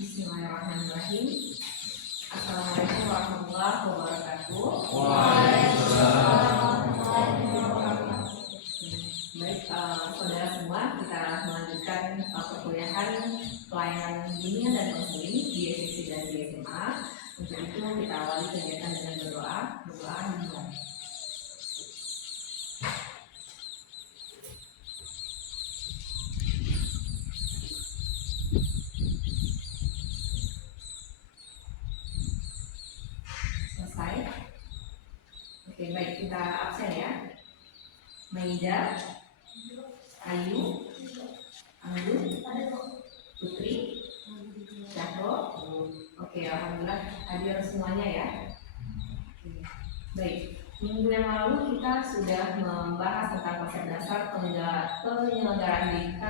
Bismillahirrahmanirrahim. Assalamualaikum warahmatullahi wabarakatuh. Waalaikumsalam. Baik, saudara semua, kita melanjutkan perkuliahan pelayanan bimbingan dan konseling di SMP dan di SMA. Untuk itu kita awali kegiatan dengan berdoa dimulai. Selesai. Oke, baik, kita absen ya. Maida, Ayu, Anggun, Putri, Syahro. Oke, alhamdulillah hadir semuanya ya. Oke. Baik, minggu yang lalu kita sudah membahas tentang konsep dasar penyelenggaraan BK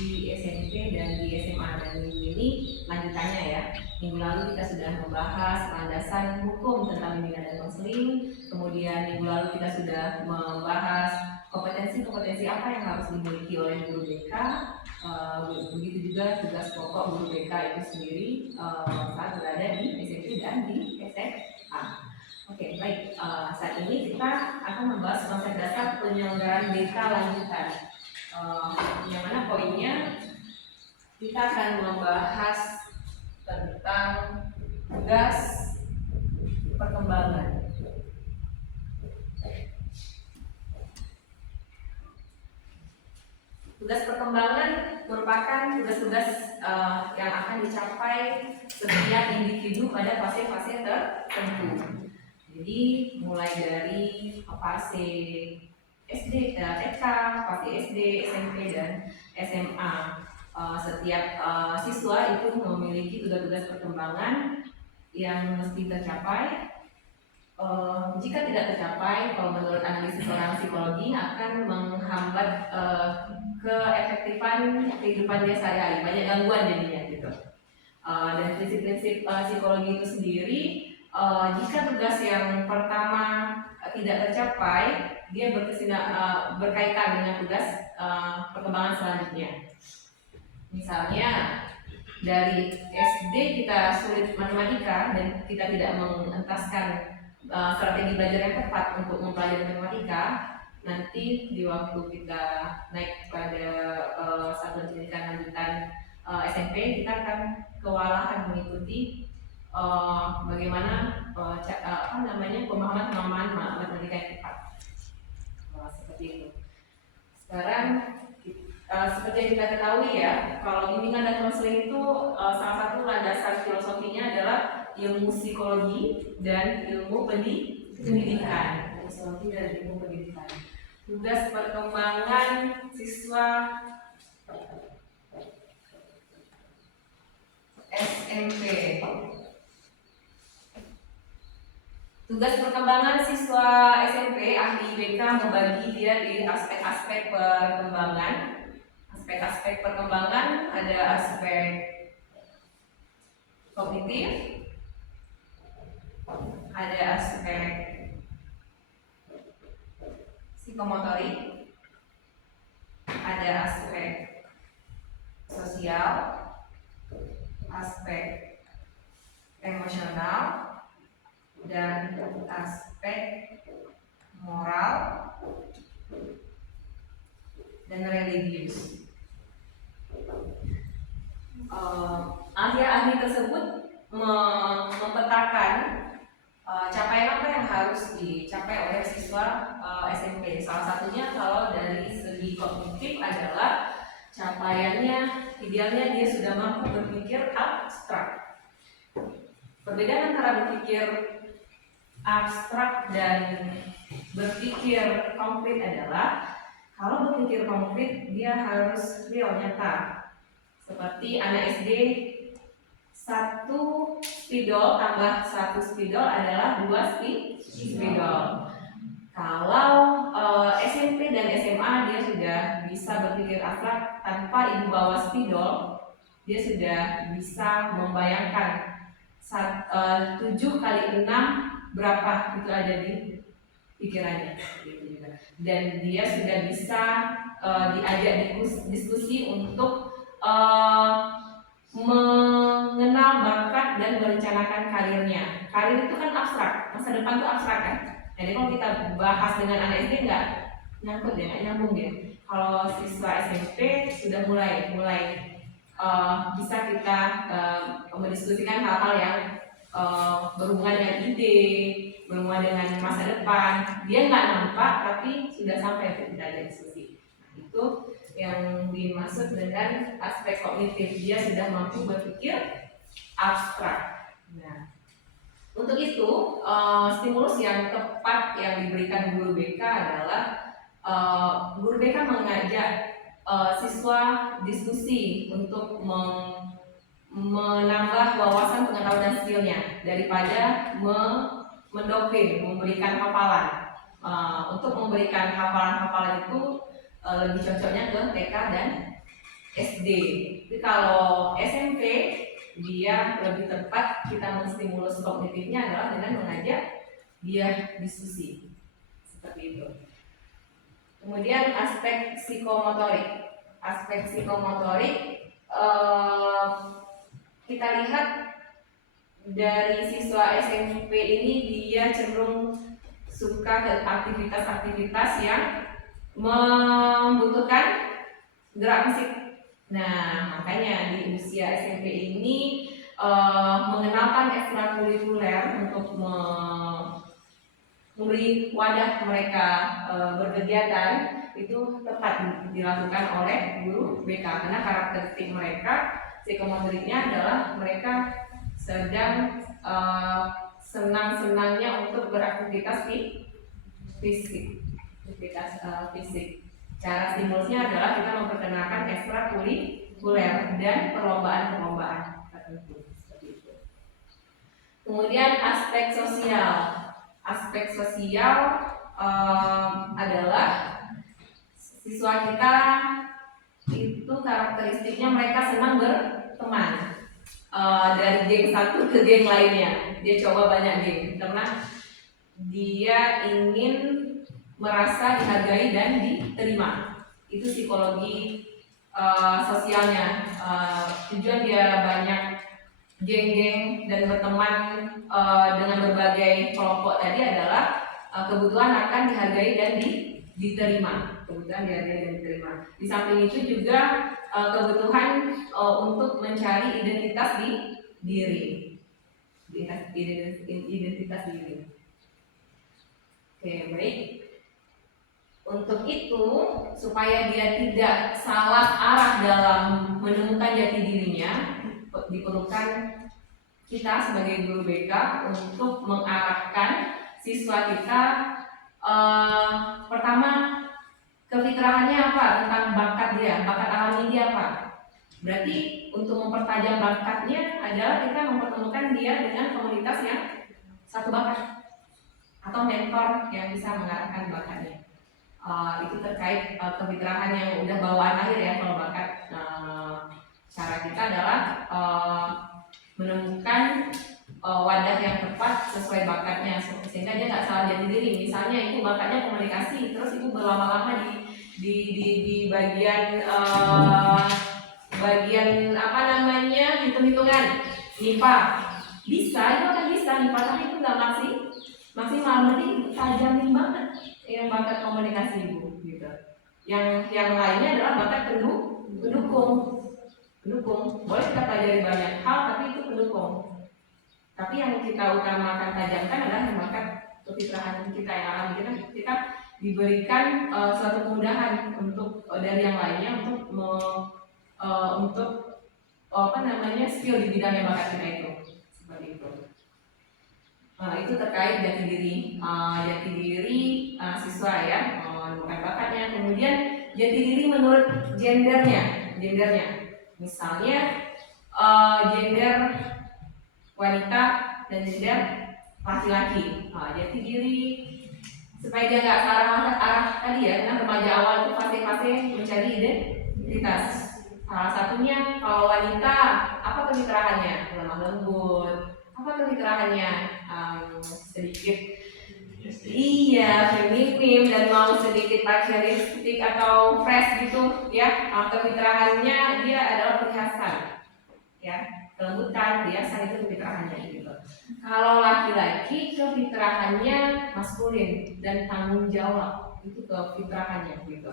di SMP dan di SMA, dan minggu ini lanjutannya ya. Minggu lalu kita sudah membahas landasan hukum tentang bimbingan dan konseling. Kemudian minggu lalu kita sudah membahas kompetensi apa yang harus dimiliki oleh guru BK. Begitu juga tugas pokok guru BK itu sendiri saat berada di SMP dan di SMA. Oke, baik. Saat ini kita akan membahas konsep dasar penyelenggaraan BK lanjutan. Yang mana poinnya kita akan membahas tentang tugas perkembangan. Tugas perkembangan merupakan tugas-tugas yang akan dicapai setiap individu pada fase-fase tertentu. Jadi mulai dari fase SD, TK, fase SD, SMP, dan SMA. Setiap siswa itu memiliki tugas-tugas perkembangan yang mesti tercapai. Jika tidak tercapai, kalau menurut analisis orang psikologi akan menghambat keefektifan kehidupan dia sehari-hari, banyak gangguan jadinya gitu. Dan prinsip-prinsip psikologi itu sendiri, jika tugas yang pertama tidak tercapai, dia berkaitan dengan tugas perkembangan selanjutnya. Misalnya dari SD kita sulit matematika dan kita tidak mengentaskan strategi belajar yang tepat untuk mempelajari matematika, nanti di waktu kita naik pada satuan pendidikan lanjutan SMP, kita akan kewalahan mengikuti bagaimana pemahaman matematika yang tepat. Seperti itu. Sekarang seperti yang kita ketahui ya, kalau bimbingan dan konseling itu salah satu landasan filosofinya adalah ilmu psikologi dan ilmu pendidikan. Psikologi dan ilmu pendidikan. Tugas perkembangan siswa SMP. Tugas perkembangan siswa SMP, ahli BK membagi dia di aspek-aspek perkembangan. Aspek-aspek perkembangan ada aspek kognitif, ada aspek psikomotorik, ada aspek sosial, aspek emosional, dan aspek moral dan religius. Ahli-ahli tersebut memetakan capaian apa yang harus dicapai oleh siswa SMP. Salah satunya kalau dari segi kognitif adalah capaiannya idealnya dia sudah mampu berpikir abstrak. Perbedaan antara berpikir abstrak dan berpikir konkret adalah kalau berpikir konkret dia harus real, nyata. Seperti anak SD, 1 spidol tambah 1 spidol adalah 2 spidol. Kalau SMP dan SMA dia sudah bisa berpikir abstrak tanpa ibu bawa spidol, dia sudah bisa membayangkan 7 kali 6 berapa itu ada di pikirannya gitu juga. Dan dia sudah bisa diajak diskusi untuk mengenal merencanakan karirnya. Karir itu kan abstrak, masa depan itu abstrak kan. Jadi kalau kita bahas dengan anak SD nggak nyangkut ya, nggak nyambung ya. Kalau siswa SMP sudah mulai bisa kita mendiskusikan hal-hal yang berhubungan dengan ide, berhubungan dengan masa depan. Dia nggak nampak tapi sudah sampai untuk kita diskusi. Nah, itu yang dimaksud dengan aspek kognitif. Dia sudah mampu berpikir abstrak. Nah, untuk itu stimulus yang tepat yang diberikan guru BK adalah guru BK mengajak siswa diskusi untuk menambah wawasan pengetahuan dan skillnya daripada mendoktrin, memberikan hafalan. Untuk memberikan hafalan-hafalan itu lebih cocoknya ke TK dan SD. Jadi kalau SMP dia lebih tepat kita menstimulus kognitifnya adalah dengan mengajak dia diskusi seperti itu. Kemudian aspek psikomotorik. Aspek psikomotorik kita lihat dari siswa SMP ini dia cenderung suka ke aktivitas-aktivitas yang membutuhkan gerak fisik. Nah, makanya di usia SMP ini mengenalkan ekstrakurikuler untuk memberi wadah mereka berkegiatan itu tepat dilakukan oleh guru BK karena karakteristik mereka psikomotoriknya adalah mereka sedang senang-senangnya untuk beraktivitas fisik. Cara stimulusnya adalah kita memperkenalkan ekstrakurikuler dan perlombaan-perlombaan tertentu seperti itu. Kemudian aspek sosial. Aspek sosial adalah siswa kita itu karakteristiknya mereka senang berteman. Dari geng satu ke geng lainnya, dia coba banyak geng karena dia ingin merasa dihargai dan diterima. Itu psikologi sosialnya. Tujuan dia banyak geng-geng dan berteman dengan berbagai kelompok tadi adalah kebutuhan akan dihargai dan diterima. Kebutuhan dihargai dan diterima. Di samping itu juga kebutuhan untuk mencari identitas diri. Identitas diri. Oke, baik. Untuk itu, supaya dia tidak salah arah dalam menemukan jati dirinya, diperlukan kita sebagai guru BK untuk mengarahkan siswa kita pertama kefitrahannya apa tentang bakat dia, bakat alami dia apa. Berarti untuk mempertajam bakatnya adalah kita mempertemukan dia dengan komunitas yang satu bakat atau mentor yang bisa mengarahkan bakatnya. Itu terkait kefitrahan yang udah bawaan lahir ya. Kalau bakat cara kita adalah menemukan wadah yang tepat sesuai bakatnya sehingga dia nggak salah jati diri. Misalnya ibu bakatnya komunikasi, terus ibu berlama-lama di bagian apa namanya hitung-hitungan MIPA bisa, itu akan bisa MIPA tapi itu nggak maksimal, berarti tajamin banget yang bakat komunikasi ibu gitu. Yang lainnya adalah bakat pendukung. Boleh kita pelajari banyak hal tapi itu pendukung. Tapi yang kita utamakan tajamkan adalah bakat kefitrahan kita yang alami. Kita diberikan suatu kemudahan untuk dari yang lainnya untuk skill di bidang yang bakat kita itu seperti itu. Itu terkait jati diri siswa ya, bukan bakatnya. Kemudian jati diri menurut gendernya. Misalnya gender wanita dan gender laki-laki. Jati diri supaya dia nggak salah arah tadi ya, karena remaja awal itu fase-fase mencari identitas. Salah satunya kalau wanita apa kemitraannya? Lemah lembut. Apa kemitraannya? Sedikit feminim dan mau sedikit patriotik atau fresh gitu ya. Kemitraannya dia adalah perhiasan ya, kelembutan, biasa itu kefitrahannya gitu. Kalau laki-laki kefitrahannya maskulin dan tanggung jawab, itu kefitrahannya gitu.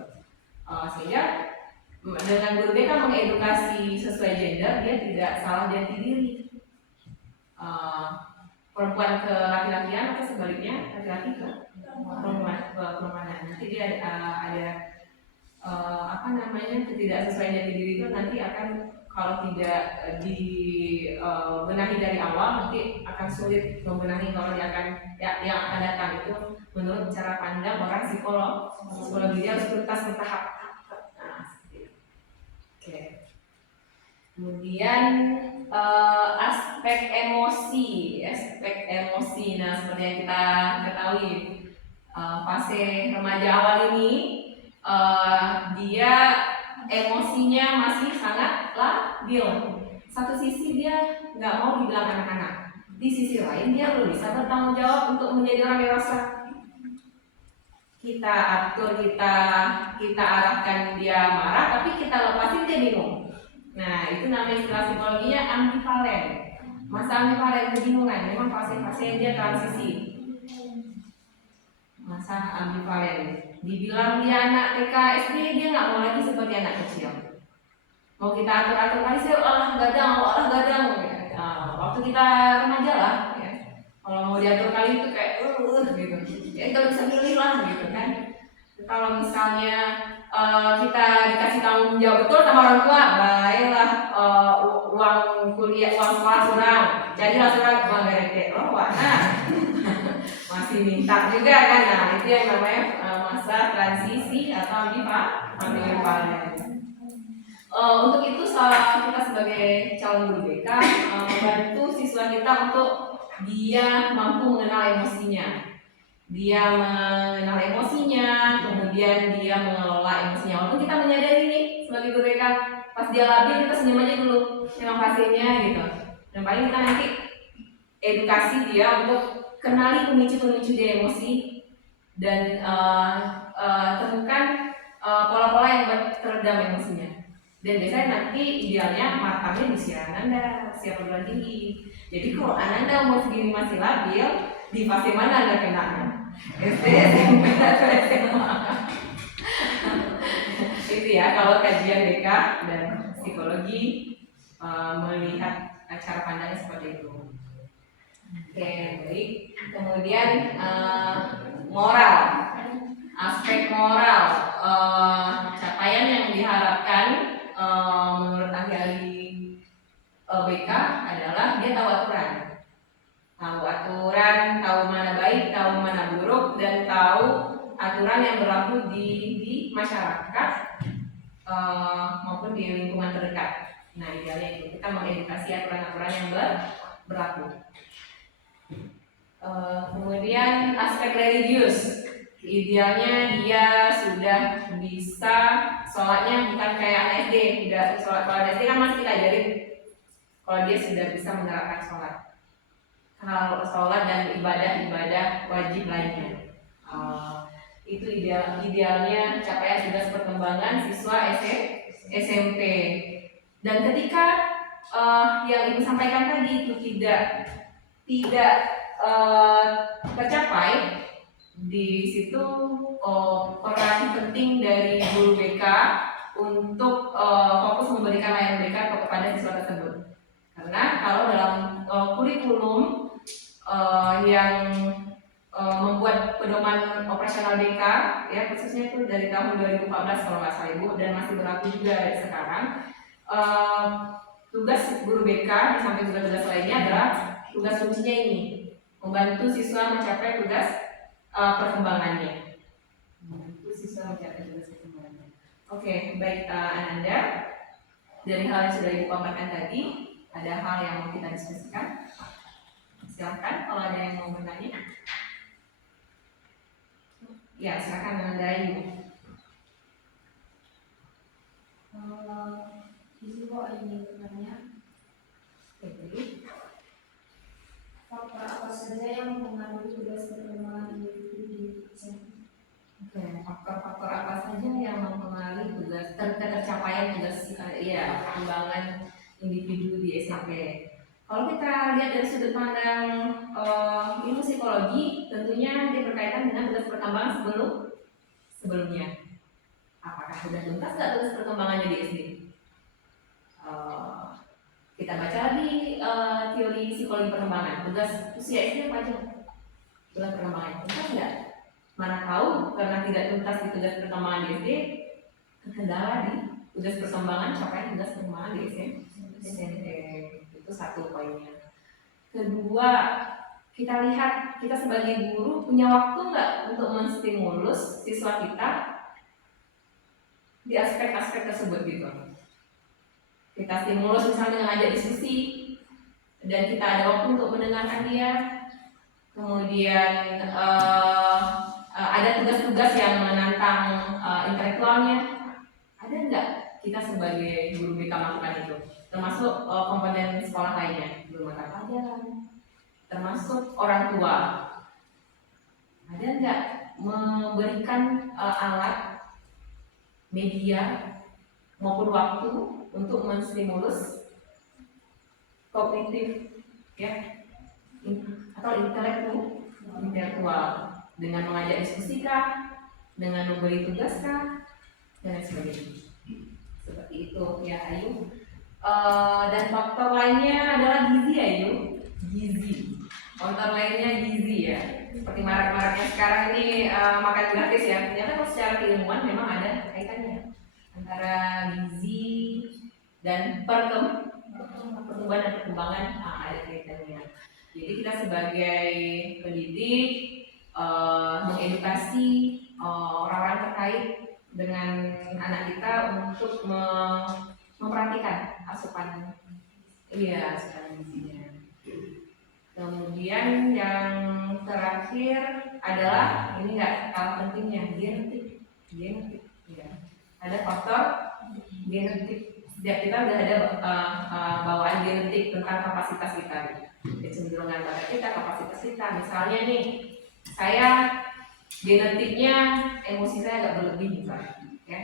Sehingga dengan guru BK mengedukasi sesuai gender, dia tidak salah jati diri. Perempuan ke laki-lakian atau sebaliknya laki-laki ke perempuanan. Nanti dia ada apa namanya, ketidaksesuaian jati diri itu nanti akan, kalau tidak dibenahi dari awal, nanti akan sulit membenahi kalau dia akan yang akan datang. Itu menurut cara pandang orang psikologi, dia harus tuntas bertahap. Nah, oke. Kemudian aspek emosi. Nah, seperti yang kita ketahui, fase remaja awal ini dia emosinya masih sangat labil. Satu sisi dia nggak mau dibilang anak-anak, di sisi lain dia belum bisa bertanggung jawab untuk menjadi orang dewasa. Kita atur, kita arahkan dia marah, tapi kita lepasin dia bingung. Nah, itu namanya istilah psikologinya ambivalen. Masa ambivalen, kebingungan, memang fase-fase dia transisi. Masa ambivalen. Dibilang dia anak TK SD, dia nggak mau lagi seperti anak kecil. Mau kita atur-atur lagi, saya olah gadang. Waktu kita remaja lah, ya. Kalau mau diatur kali itu kayak gitu. Ya kita bisa milih lah gitu kan. Kalau misalnya kita dikasih tanggung jawab betul sama orang tua, baiklah, uang kuliah, uang sekolah kurang, jadilah surang uang gede, nah masih minta juga kan. Nah, itu yang namanya masa transisi atau ambivalen. Untuk itu kita sebagai calon guru BK membantu siswa kita untuk dia mampu mengenal emosinya. Dia mengenal emosinya, kemudian dia mengelola emosinya. Walaupun kita menyadari nih sebagai guru BK, pas dia labil kita senyum aja dulu, memang fasenya gitu. Dan paling kita nanti edukasi dia untuk kenali pemicu-pemicu dia emosi dan temukan pola-pola yang teredam emosinya. Dan biasanya nanti idealnya makamnya di usia Ananda, usia perguruan tinggi. Jadi kalau Ananda umur segini masih labil, di fase mana Anda kena? SD, SMP, atau SMA? Itu ya, kalau kajian BK dan psikologi melihat cara pandangnya seperti itu. Oke, baik. Kemudian moral, aspek moral, capaian yang diharapkan menurut ahli BK adalah dia tahu aturan, tahu mana baik, tahu mana buruk, dan tahu aturan yang berlaku di masyarakat maupun di lingkungan terdekat. Nah, idealnya itu kita mengedukasi aturan-aturan yang berlaku. Kemudian aspek religius, idealnya dia sudah bisa sholatnya bukan kayak anak SD. Tidak sholat, kalau SD kan masih kita ajarin. Kalau dia sudah bisa menerapkan sholat, kalau sholat dan ibadah wajib lainnya, itu idealnya capaian tugas perkembangan siswa SMP. Dan ketika yang ibu sampaikan tadi itu tidak tercapai, di situ peran penting dari guru BK untuk fokus memberikan layanan BK kepada siswa tersebut. Karena kalau dalam kurikulum yang membuat pedoman operasional BK, ya khususnya itu dari tahun 2014 kalau nggak salah ibu, dan masih berlaku juga sekarang. Tugas guru BK di samping tugas-tugas lainnya adalah tugas kuncinya ini, membantu siswa mencapai tugas perkembangannya. Oke, baik Ananda. Dari hal yang sudah ibu paparkan tadi, ada hal yang mau kita diskusikan? Silakan kalau ada yang mau bertanya. Ya, silakan Ananda Ayu. Ibu kok ingin bertanya? Faktor apa saja yang mempengaruhi tugas perkembangan individu di SMP? Faktor-faktor apa saja yang mempengaruhi tugas tercapaian tugas perkembangan individu di di SMP. Kalau kita lihat dari sudut pandang ilmu psikologi, tentunya dia berkaitan dengan tugas perkembangan sebelumnya. Apakah sudah tuntas nggak tugas perkembangannya di SD? Kita baca lagi teori psikologi perkembangan. Tugas usia SD apa aja? Tugas perkembangan tuntas nggak? Mana tahu karena tidak tuntas di tugas perkembangan di SD, terkendala di tugas perkembangan capaian tugas perkembangan di SMP. Itu satu poinnya. Kedua, kita lihat kita sebagai guru punya waktu nggak untuk menstimulus siswa kita di aspek-aspek tersebut gitu. Kita stimulus misalnya dengan ajak diskusi dan kita ada waktu untuk mendengarkan dia. Kemudian ada tugas-tugas yang menantang intelektualnya. Ada nggak kita sebagai guru BK melakukan itu? Termasuk komponen sekolah lainnya, guru mata pelajaran, termasuk orang tua. Ada nggak memberikan alat, media maupun waktu untuk menstimulus kognitif ya atau intelektual dengan mengajak diskusi kah, dengan memberi tugas kah, dan lain sebagainya. Seperti itu ya Ayu. Dan faktor lainnya adalah gizi Ayu. Gizi. Faktor lainnya gizi ya. Seperti marak-maraknya sekarang ini makan gratis ya. Ternyata kalau secara keilmuan memang ada kaitannya antara gizi dan pertumbuhan dan perkembangan ada kaitannya. Jadi kita sebagai pendidik mengedukasi orang-orang terkait dengan anak kita untuk memperhatikan asupan gizinya. Kemudian yang terakhir adalah ini nggak kalah pentingnya genetik ya. Ada faktor genetik. Setiap kita udah ada bawaan genetik tentang kapasitas kita, kecenderungan bakat kita, kapasitas kita. Misalnya nih, saya genetiknya emosi saya agak berlebih misalnya, ya,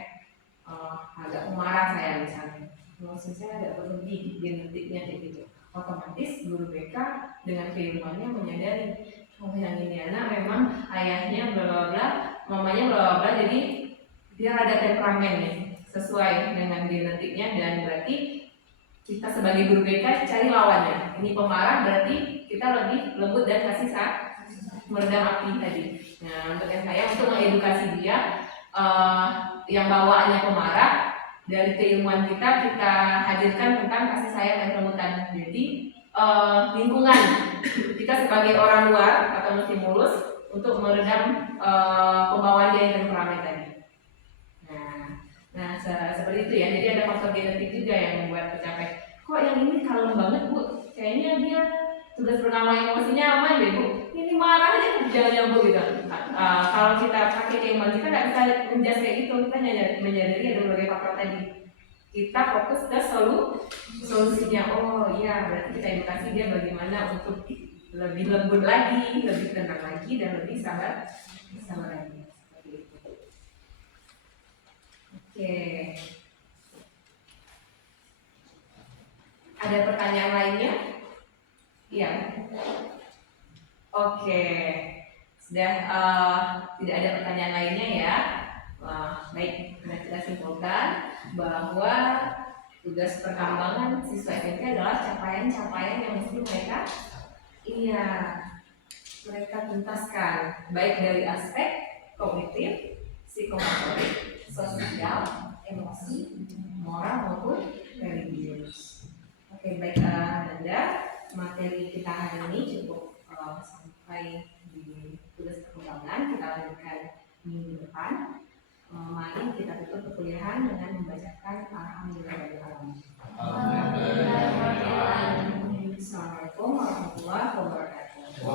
agak pemarah saya misalnya, emosi saya agak berlebih genetiknya kayak gitu. Otomatis guru BK dengan keilmuannya menyadari, oh yang ini anak memang ayahnya bla bla bla, mamanya bla bla bla, jadi dia ada temperamen nih sesuai dengan genetiknya, dan berarti kita sebagai guru BK cari lawannya. Ini pemarah berarti kita lebih lembut dan kasih meredam api tadi. Nah, untuk yang saya untuk mengedukasi dia yang bawaannya pemarah, dari keilmuan kita hadirkan tentang kasih sayang dan kelembutan. Jadi lingkungan kita sebagai orang luar atau stimulus untuk meredam pembawaan dia yang temperamen tadi. Nah, seperti itu ya. Jadi ada faktor genetik juga yang membuat tercapai. Kok yang ini kalem banget Bu? Kayaknya dia tugas bernama emosinya aman deh Bu. Ini marah aja kerjanya Bu gitu. Kalau kita pakai keilmuan kita nggak bisa menjudge kayak gitu. Kita menyadari ada berbagai faktor tadi. Kita fokus ke solusinya. Oh iya, berarti kita edukasi dia bagaimana untuk lebih lembut lagi, lebih tenang lagi, dan lebih sabar lagi. Oke. Ada pertanyaan lainnya? Iya. Oke. Sudah tidak ada pertanyaan lainnya ya. Baik, kita simpulkan bahwa tugas perkembangan siswa SMP adalah capaian-capaian yang mesti mereka tuntaskan, baik dari aspek kognitif, psikomotorik, sosial, emosi, moral maupun religius. Oke, baik Nanda, materi kita hari ini cukup sampai di tugas perkembangan. Kita lanjutkan minggu depan. Mari kita tutup perkuliahan dengan membacakan Alhamdulillahirobbilalamin. Assalamualaikum warahmatullahi wabarakatuh.